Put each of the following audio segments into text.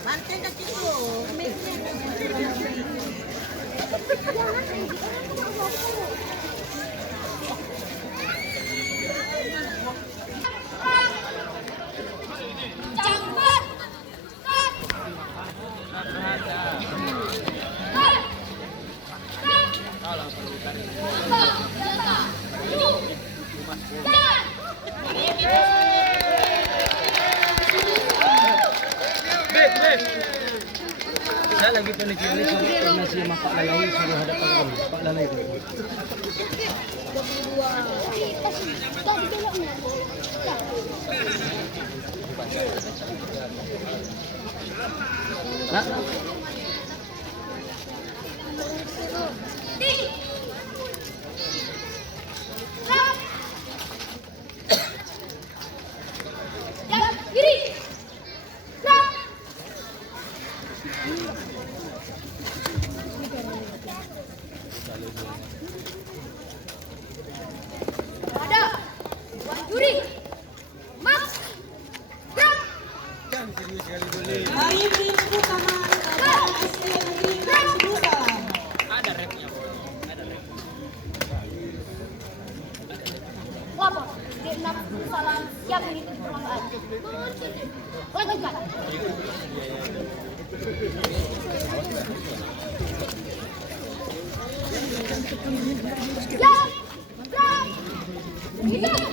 Manteng kaki itu. Saya lagi penelitian karena si Pak Lalai suruh hadapan Om. Pak Lalai itu. Nak? Mari beri tepuk tangan kepada SD Negeri Darussalam. Ada repnya. Ada rep. Lapor, D6 salam siap mengikuti perlombaan. Lanjutkan. Siap, gerak, hitung,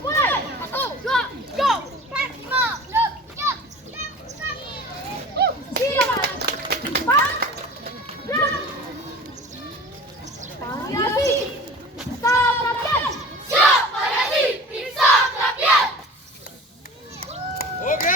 mulai. 1, 2, go, 4, 5, 6, 7, 8, 9, 10, gerak. Variasi, stop latihan. Siap, variasi, bisa latihan. Oke.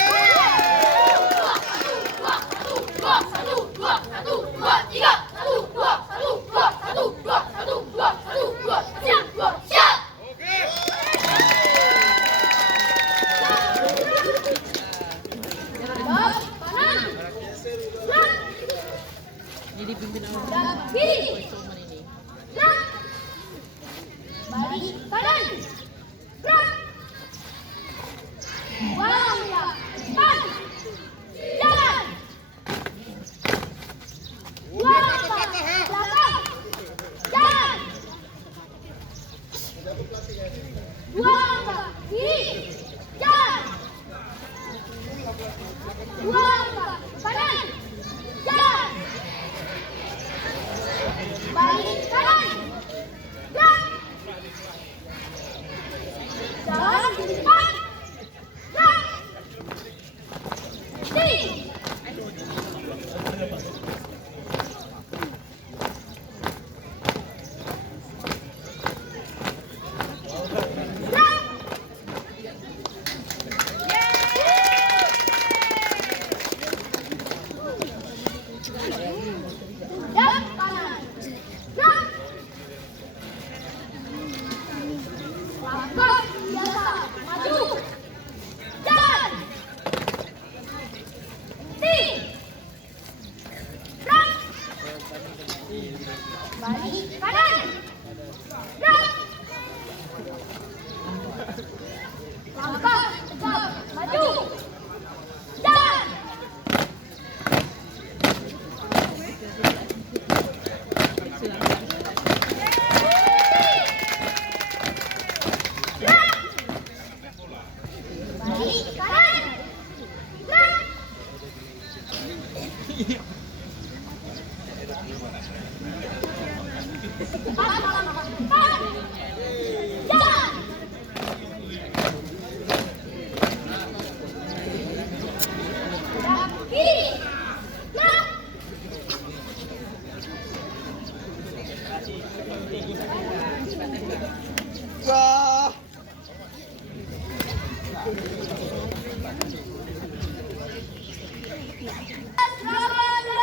8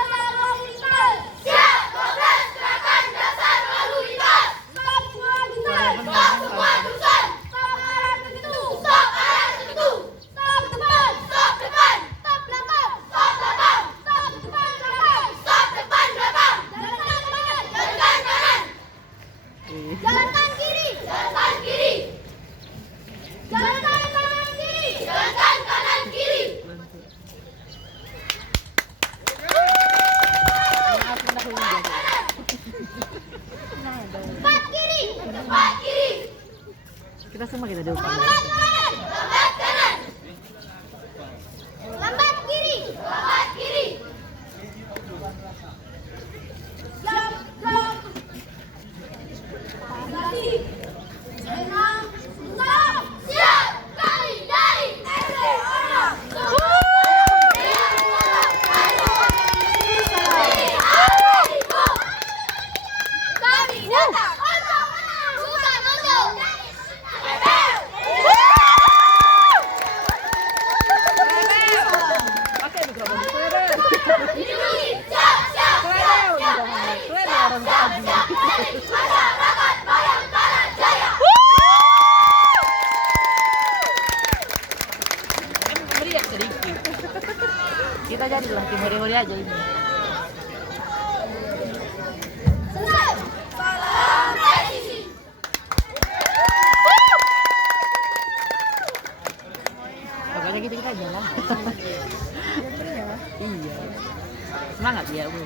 Kita jadilah tim hori-hori aja ini. Selesai. Salam presisi. Pokoknya kita aja lah. Iya. Semangat ya, Bu.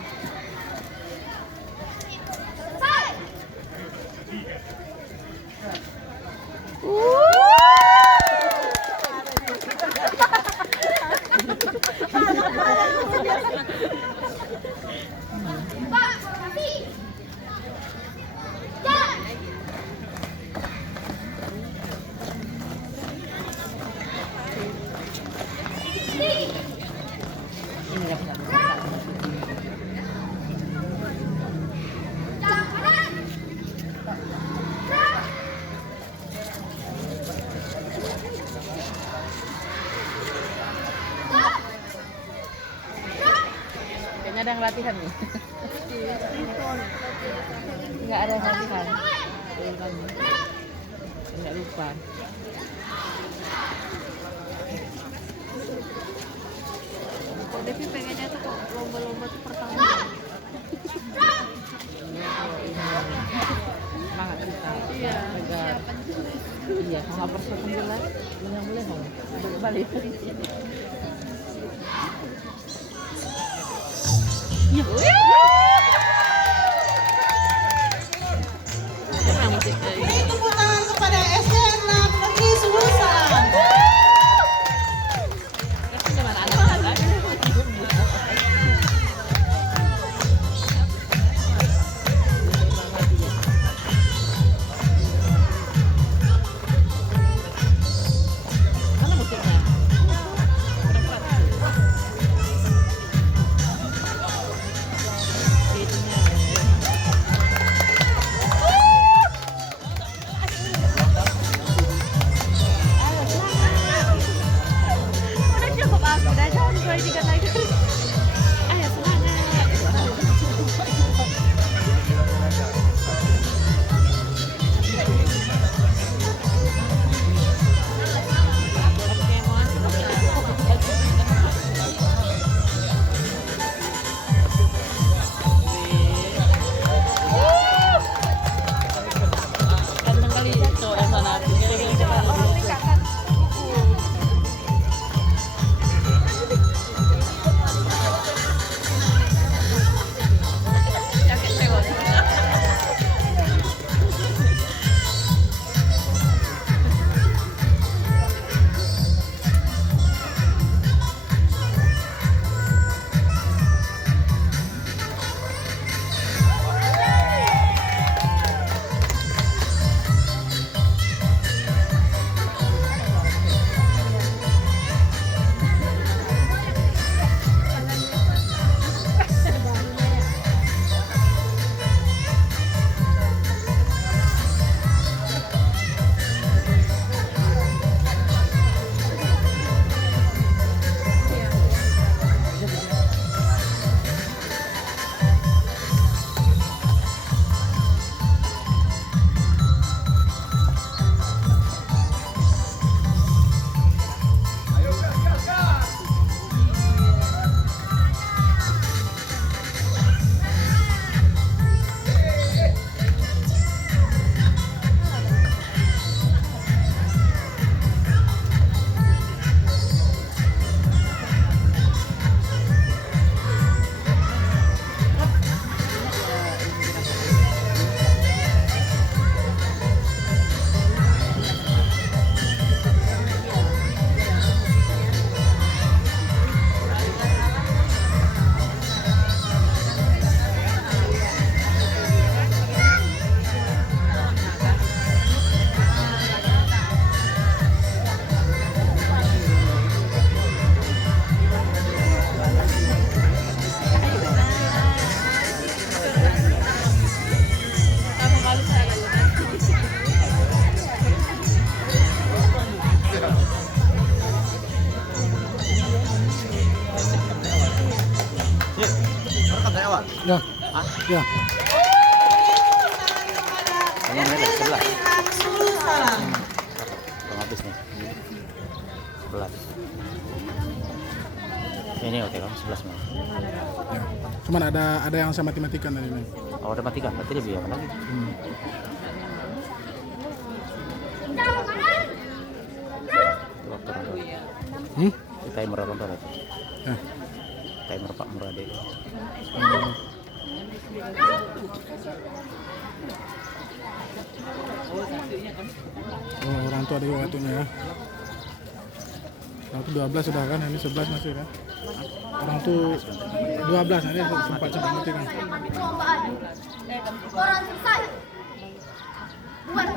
Selesai. Pak, kasih. Jalan. Ini nggak bisa. Jalan kanan. Gerak. Stop. Gerak. Kayaknya ada yang latihan nih. Nggak ada yang latihan. Nggak lupa. Devi pengennya tuh kok lomba-lomba tuh pertama. Semangat kita. Iya. Agar iya sama persiapan jelas. Yang boleh dong. Balik. Iya. Siapa yang musik dari Beri tepuk tangan kepada SDN 6 Negeri Sulusan. Mana musiknya? udah cukup aku udah jangan gue juga lagi. Ayo semangat. Kadang kali cowok yang sana. Jaket cewek. Ya. Ya. SDN Negeri 6 Sulusan. Habis nih. 11. Ini oke kan 11 malam. Ya. Cuman ada yang saya mati-matikan tadi nih. Oh udah matikan, berarti dia biar lagi. Jauh kanan. Waktu rontok. Hmm? Timer rontok itu. Ya. Timer Pak Murade. Oh, orang tua ada waktunya ya. Orang tuh 12 sudah kan, ini 11 masih kan. Orang tuh 12 nanti sempat mati kan. Perlombaan. Orang selesai. Buat.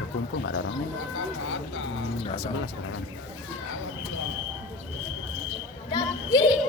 Berkumpul nggak ada orang nih. Nggak 11 orang. Dan kiri.